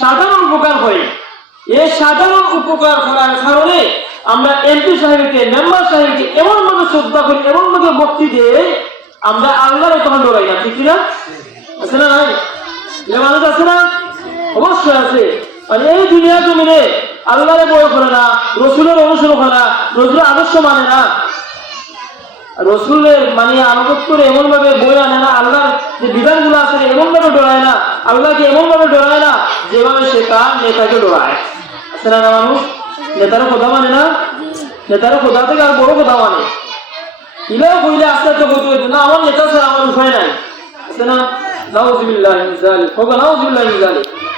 সাধারণ উপকার হয় এই সাধারণ উপকার করার কারণে আমরা এমপি সাহেবকে মেম্বার সাহেবকে এমন ভাবে শ্রদ্ধা করি এমন ভাবে ভক্তি দিয়ে আমরা আল্লাহর তখন ডরাই না, ঠিক না আছে না নাই? মানুষ আছে না? অবশ্যই আছে। মানে এই দুনিয়া জমিনে আল্লাহরে বই করে না, রসুলের অনুসরণ করে না, রসুলের আদর্শ মানে না। রসুলের মানে আনুগত্য করে এমন ভাবে বই আনে না, আল্লাহর যে বিধানগুলো আছে এমন ভাবে ডরায় না। আল্লাহকে এমন ভাবে ডরায় না যেভাবে সে তার নেতাকে ডরায়। আছে না না মানুষ নেতারও কথা মানে না? নেতারও কথা থেকে আর বড় কথা মানে। ইলাও কইলে আস্তে আস্তে কইতে হইতো না আমার নেতা স্যার আমার উপায় নাই। আছে না? নাউজুবিল্লাহ যালিক। হোক নাউজুবিল্লাহ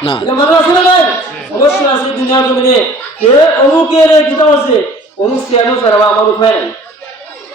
না। এটা মানে আছে না নাই? অবশ্যই আছে দুনিয়ার জমিনে। কে অমুকের কিতাব আছে অমুক সিয়ানো স্যার আমার উপায় নাই।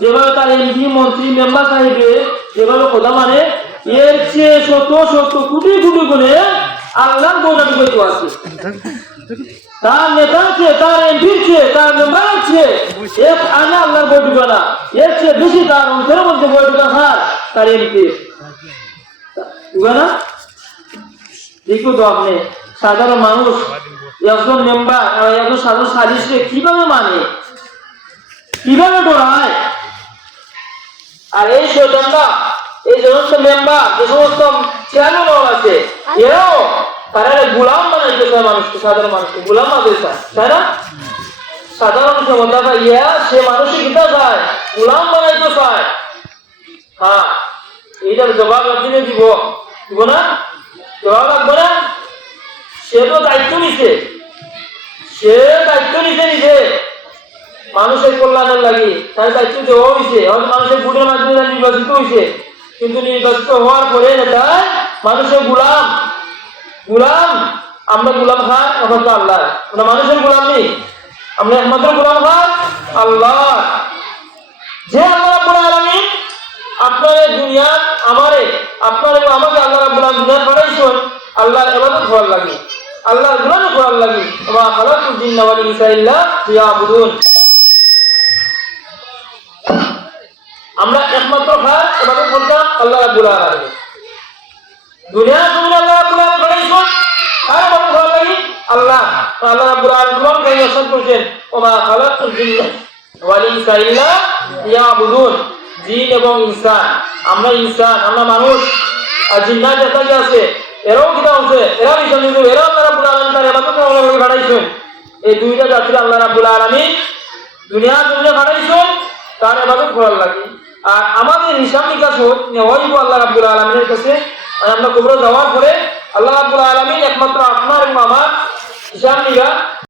যেভাবে তার এমপি মন্ত্রী মেম্বার সাহেবে যেভাবে কথা মানে এর চেয়ে শত শত কোটি কোটি করে আল্লাহর বইটা ঢুকাইতে আছে। তার নেতার চেয়ে, তার এমপির চেয়ে, তার মেম্বারের চেয়ে এক আনা আল্লাহর বই না। এর চেয়ে বেশি তার অন্তরের মধ্যে বই খার তার এমপি। না? দেখো তো আপনি, সাধারণ মানুষ, একজন মেম্বার, একজন সাধারণ সালিশকে কীভাবে মানে? কীভাবে ডরায়? আর এই শৈতানটা এই সমস্ত মেম্বার যে সমস্ত চেয়ারম্যান আছে, এরাও তারা গুলাম বানাইতে চায় মানুষকে, সাধারণ মানুষকে, গুলাম বানাইতে চায়, তাই না? সাধারণ ক্ষমতা ইয়া, সে মানুষকে কিতা চায়? গুলাম বানাইতে চায়। হ্যাঁ এইটার জবাব আপনি দিব দিব না? জবাব লাগবে না? সে তো দায়িত্ব নিছে। সে দায়িত্ব নিছে নিছে মানুষের কল্যাণের লাগি। তার দায়িত্ব দেওয়া হয়েছে হয়তো মানুষের ভোটের মাধ্যমে নির্বাচিত হয়েছে কিন্তু নির্বাচিত হওয়ার পরে নেতা, মানুষের গুলাম। গুলাম, আমরা গুলাম খান একমাত্র আল্লাহ। আমরা মানুষের গুলাম নেই। আমরা একমাত্র গুলাম খান, আল্লাহ। যে আল্লাহ রাব্বুল আলামিন আপনার দুনিয়া আমারে, আপনার এবং আমাকে আল্লাহ রাব্বুল আলামিন দুনিয়া পাঠাইছেন, আল্লাহর ইবাদত করার লাগি। আল্লাহর গুলাম করার লাগি। ওয়া খালাকুল জিন্না ওয়াল ইনসা ইল্লা লিয়াবুদুন। আমরা একমাত্র খাস ইবাদত করতাম আল্লাহ আলামিন। দুনিয়া তুমি আল্লাহ পাঠাইছেন আর করার লাগি আল্লাহ আল্লাহ রাব্বুল আলামিন কোরআন কারীমে ইরশাদ করেছেন। ওয়া খালাকুল জিন্না ওয়াল ইনসা ইল্লা লিয়াবুদুন। জিন এবং ইনসান, আমরা ইনসান, আমরা মানুষ। আর জিন্নাত যেটা যে আছে, এরাও কিতা আছে? এরা বিষয় কিন্তু এরা আল্লাহ আলামিন তার করার লাগি পাঠাইছেন এই দুইটা জাতি আল্লাহ রাব্বুল আলামিন দুনিয়া দুনিয়া পাঠাইছেন তার ইবাদত করার লাগি। আর আমাদের হিসাব নিকাশ হইব আল্লাহ রাব্বুল আলমিনের কাছে, আর আমরা কবর যাওয়ার পরে আল্লাহ রাবুল আলমিন একমাত্র আপনার এবং আমার হিসাব নিকাশ